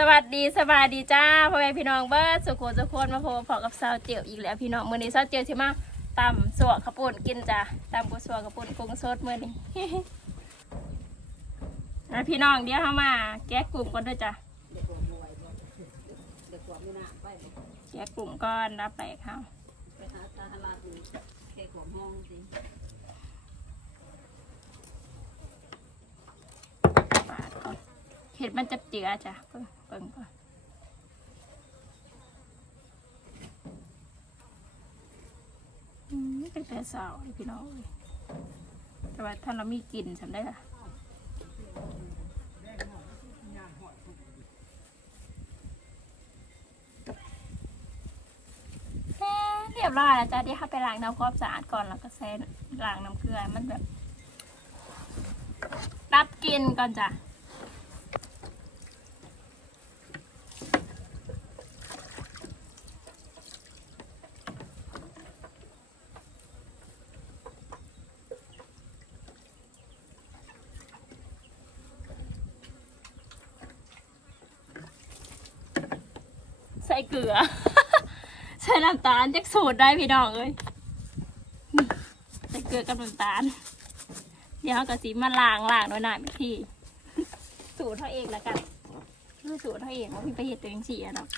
สวัสดีสบายดีจ้าพ่อแม่พี่น้องเบิร์ดสุโขสุโคนมาพบพอกับสาวเจียวอีกแล้วพี่น้องมื้อนี้สาวเจียวสิมตำสวกขปุ้นกินจ้ะตำกุ้งสวกขปุ้นกุ้งสดมื้อนี้แล้วพี่น้องเดี๋ยวเข้ามาแกะกลุ่มก่อนด้วยจ้ะเด็กหัวมวยบ่เด็กหัวไม่น่าแกะกลุ่มก่อนรับไปค่ะไปหาตาลาดนี่แค่ของห้องสิ ปาดก่อน เห็ดมันจะเจือจ้ะเบิ่งเบิ่งก่อนอืมเป็นแต่สาวพี่น้องเอ้ยแต่ว่าถ้าเรามีกลิ่นจำได้ละแค่เรียบร้อยแล้วจ้ะเดี๋ยวถ้าไปล้างน้ำความสะอาดก่อนแล้วก็ใส่ล้างน้ำเกลือมันแบบรับกลินก่อนจ้ะ เกลือ ใส่น้ำตาลจากสูตรได้พี่น้องเอ้ยใส่เกลือกับน้ำตาล เดี๋ยวเขาก็สีมาล้างล้างหน่อยหน่อยพี่ทีสูตรเขาเองแล้วกันคือสูตรเขาเองว่าพี่ไปเห็ดตัวเองสีอะเนาะ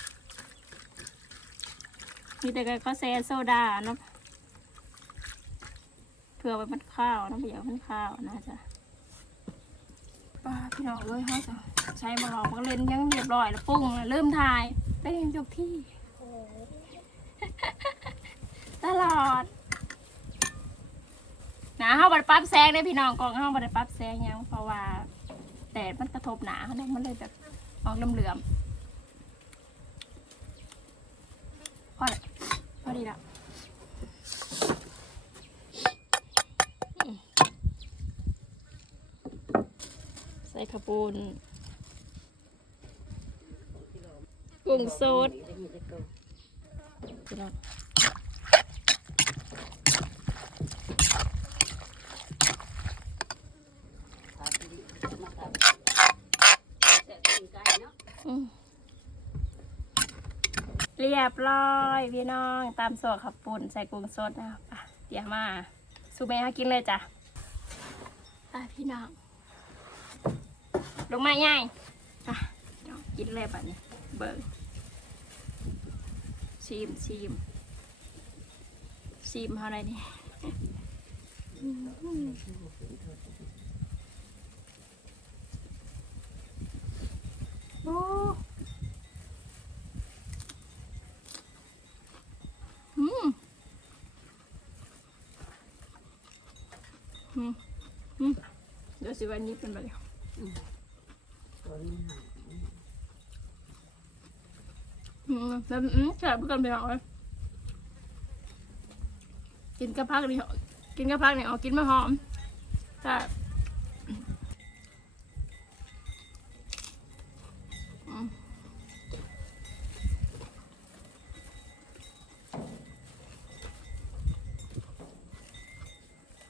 มีแต่ก็แซ่โซดาเนาะเพื่อไว้มันข้าวนาะเดี๋ยวมันข้าวนะจ๊ะป้าพี่น้องเอ้ยเขาจะ ใช้มาลองมาเล่นยังเรียบร้อยแล้วปรุงแล้วเริ่มทายได้ยังจบที่ ตลอดหนาเฮาบัดปรั๊บแซงได้พี่น้องกองเฮาบัดปรั๊บแซงหยังเพราะว่าแดดมันกระทบหนาเขาเนี่ยมันเลยแบบออกเหลื่อมๆพอละพอดีละใส่ขาวปูน กุ้งสดได้มีแต่เกิดพี่น้องขายที่มาตามแต่กินไก่เนาะอืมเรียบร้อยพี่น้องตามส่วนขับปุ่นใส่กุ้งสดนะครับอะเดี๋ยวมาสูเมฮากินเลยจ้ะอะพี่น้อง ลงมาง่ายอะพี่น้องกินเลยแบบนี้เบิร์ ชิมชิมชิมเท่าไรนี่โอ้อืมอืมอืมเดี๋ยวสิวันนี้เป็นแบบนี้ตัวนี้าย อืมแล้วอืมแสบกันไปเอาเลยกินกระพักนี่กินกระพักนี่เอากินมาหอมแต่อืม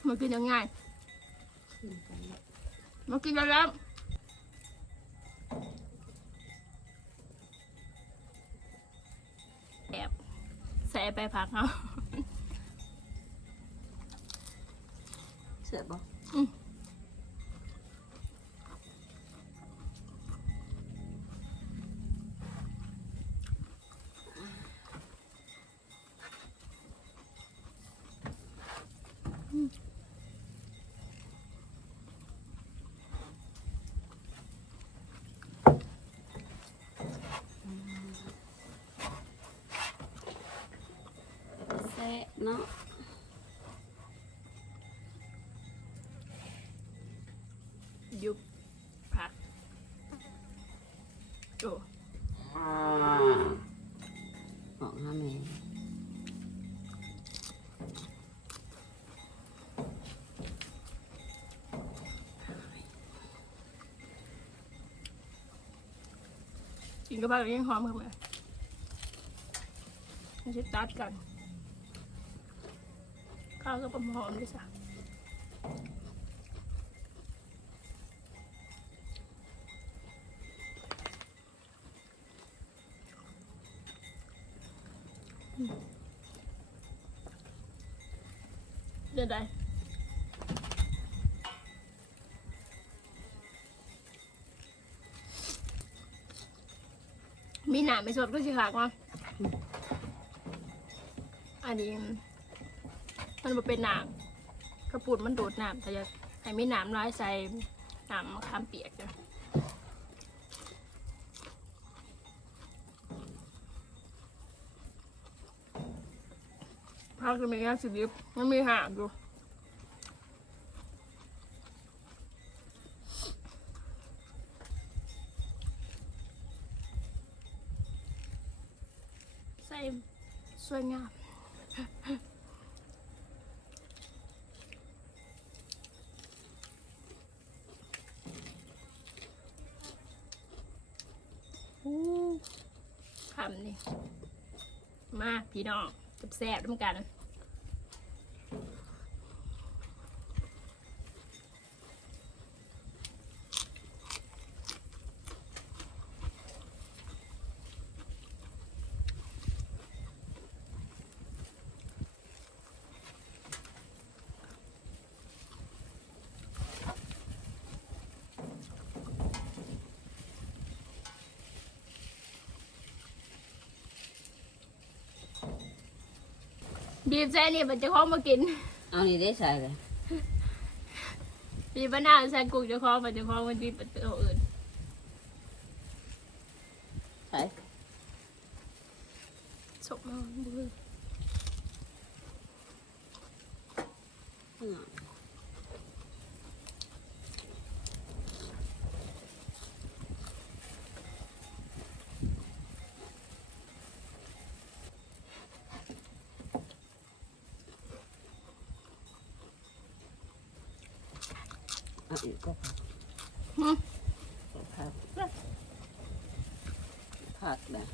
มากินยังไงขึ้นกันกินแล้วแอบใส่ ไปพักเอาเสียบ่แเนาะยุบพักโอ้อ่าอกห้าแม่กินกระเพรายังหอมกันเลยมันจะตัดกัน ข้าวก็หอมๆด้วยจ้ะเดี๋ยวได้มีหนาไม่สดก็ชิคาะก่อนอันนี้ มันบ่เป็นหนามกระปุดมันดูดน้ำแต่อยากให้มีหนามร้ายใส่หนามมะขามเปียกจ้ะพักจะมีแค่สิบยิบมันมีหางอยู่ใส่สวยงาม อู้ คำนี่ มาพี่น้องแซ่บด้วยกัน บีบแซ่นี่มันจะคล้องมากิน เอานี่ได้ใส่เลยบีบมะนาวใส่กุ้งจะคล้องมันจะคล้องมันบีบเป็นตัวอื่นใส่สกมาดูข้าง หลังอะอีกก็ผักหึ ก็ผักผักนะ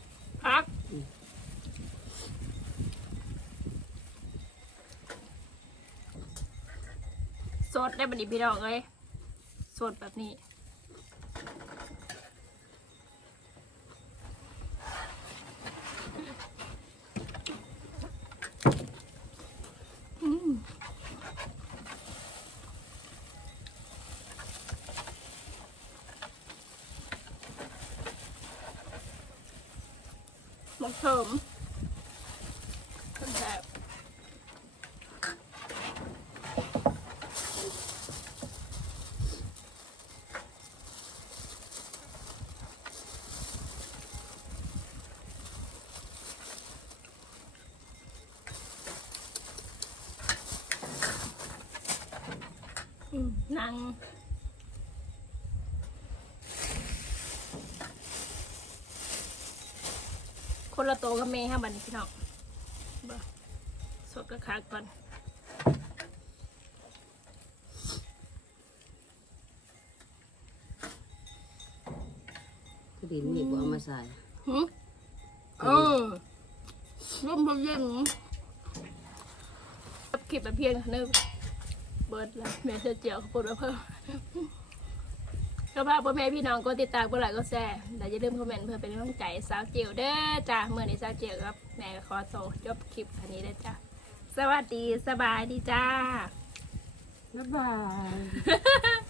พักสดได้บันดีพี่น้องเลยสดแบบนี้ อืม หมกเถิมคนแบบอืมนางคน ละโตวกับเมย์ค่ะบัดนพี่น้องเบ่สดกระคากก่อนก็ดินนี่บ่เอามาใส่หึเออร่มพเย็นคลิปแบบเพียงเท่านึงเบิร์ดแล้วแม่เสียเจียวเขาพูดว่าเพิ่ม ก็พาพ่อแม่พี่น้องก็ติดตามก็ไลค์ก็แชร์แต่อย่าลืมคอมเมนต์เพื่อเป็นกำลังใจสาวเจียวเด้อจ้าเมื่อนี้สาวเจียวครับแม่ขอโซจบคลิปอันนี้เลยจ้าสวัสดีสบายดีจ้าบ๊ายบาย